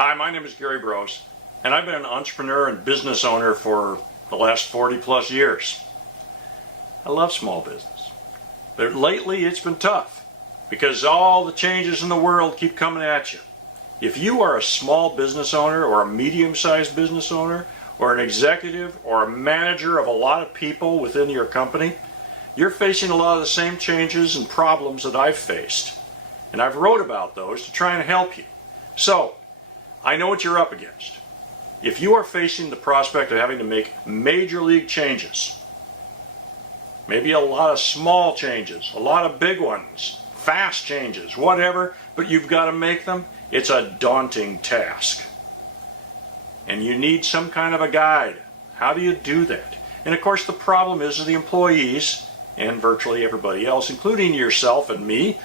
Hi, my name is Gary Brose, and I've been an entrepreneur and business owner for the last 40 plus years. I love small business, but lately it's been tough because all the changes in the world keep coming at you. If you are a small business owner or a medium-sized business owner or an executive or a manager of a lot of people within your company, you're facing a lot of the same changes and problems that I've faced. And I've wrote about those to try and help you. So, I know what you're up against. If you are facing the prospect of having to make major league changes, maybe a lot of small changes, a lot of big ones, fast changes, whatever, but you've got to make them, it's a daunting task. And you need some kind of a guide. How do you do that? And of course the problem is the employees and virtually everybody else, including yourself and me,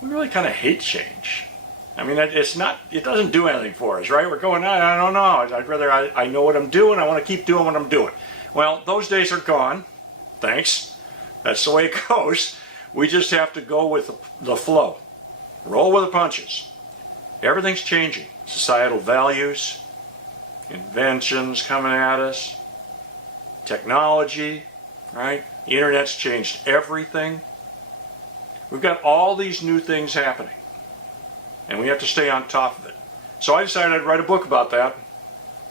we really kind of hate change. I mean, it doesn't do anything for us, right? We're going, I don't know. I'd rather, I know what I'm doing. I want to keep doing what I'm doing. Well, those days are gone. Thanks. That's the way it goes. We just have to go with the flow. Roll with the punches. Everything's changing. Societal values, inventions coming at us, technology, right? The internet's changed everything. We've got all these new things happening. And we have to stay on top of it. So I decided I'd write a book about that.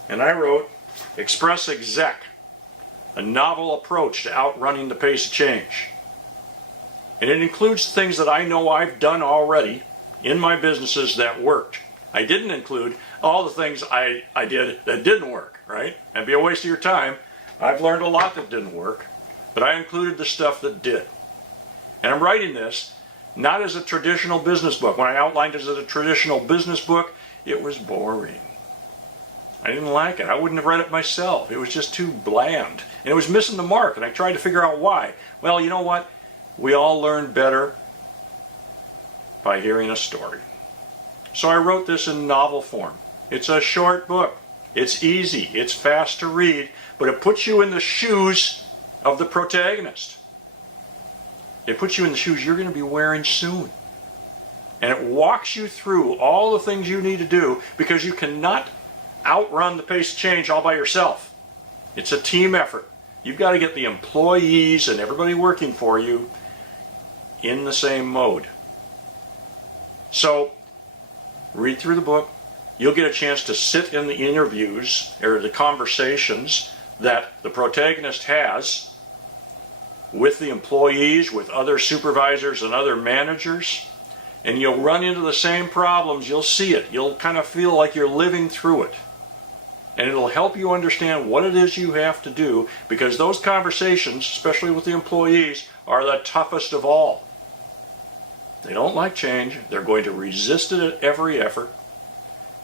And I wrote Exec, a novel approach to outrunning the pace of change. And it includes things that I know I've done already in my businesses that worked. I didn't include all the things I did that didn't work, right? That'd be a waste of your time. I've learned a lot that didn't work, but I included the stuff that did. And I'm writing this not as a traditional business book. When I outlined it as a traditional business book, it was boring. I didn't like it. I wouldn't have read it myself. It was just too bland. And it was missing the mark, and I tried to figure out why. Well, you know what? We all learn better by hearing a story. So I wrote this in novel form. It's a short book. It's easy. It's fast to read, but it puts you in the shoes of the protagonist. It puts you in the shoes you're going to be wearing soon. And it walks you through all the things you need to do because you cannot outrun the pace of change all by yourself. It's a team effort. You've got to get the employees and everybody working for you in the same mode. So, read through the book. You'll get a chance to sit in the interviews or the conversations that the protagonist has with the employees, with other supervisors and other managers, and you'll run into the same problems. You'll see it. You'll kind of feel like you're living through it. And it'll help you understand what it is you have to do, because those conversations, especially with the employees, are the toughest of all. They don't like change. They're going to resist it at every effort.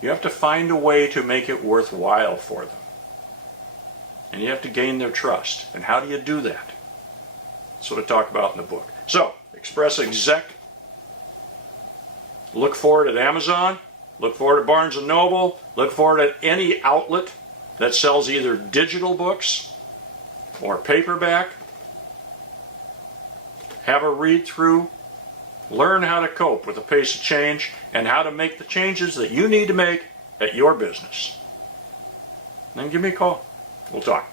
You have to find a way to make it worthwhile for them. And you have to gain their trust. And how do you do that? That's what I talk about in the book. So, Exec. Look for it at Amazon. Look for it at Barnes & Noble. Look for it at any outlet that sells either digital books or paperback. Have a read through. Learn how to cope with the pace of change and how to make the changes that you need to make at your business. Then give me a call. We'll talk.